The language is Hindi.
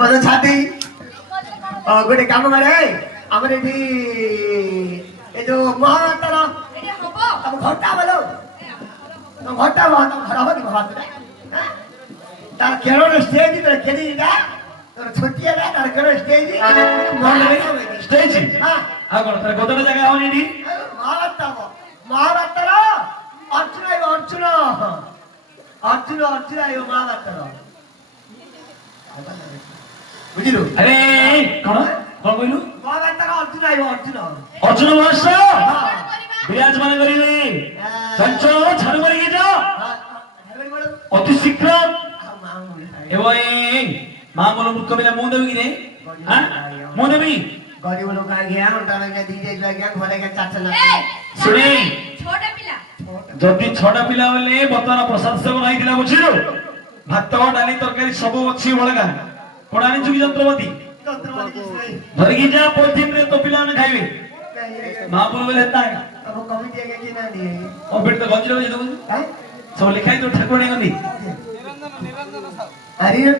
मजा छाती गोटे काम करे आमर एठी ए जो महातर এটা হবো तम घटा बोलो तम घटा हो तम घर हो कि बात रे तार केरो स्टेज तो केनी ना तोर छोटिया ना तार केरो स्टेज मन में स्टेज हां आ कोन तर गोदर जगह होनी नी महातर अर्जुन अर्जुन अर्जुन अर्जुन आयो महातर बुझिलु अरे कोन कोन कहलु महातर अर्जुन आयो अर्जुन अर्जुन महाराष्ट्र हां विराजमान करिवे संचो झाड़ू मारी जाओ अति शीघ्र एवं मामूल मुख बेला मुंह देवी रे हां मुंह देवी गरीब लोग आ गया उनका लगे दीदी लगे घोड़े के चाचा लगे এই सुनी ছোট পিলা जदि छड़ा पिला बेले बर्तमान प्रसाद सेवन होइतिला बुझिलो भात डाली तरकारी सब अछि बळगा कोन आनि चुकी यंत्रमती धरकी जा पोथिन रे तो पिला ने खाइबे महापुर बेले ता अब कभी दिएगा कि ना दिए ओ बेट तो गंजलो जे दबु हैं सब लिखाई तो ठाकुर ने गनी अरे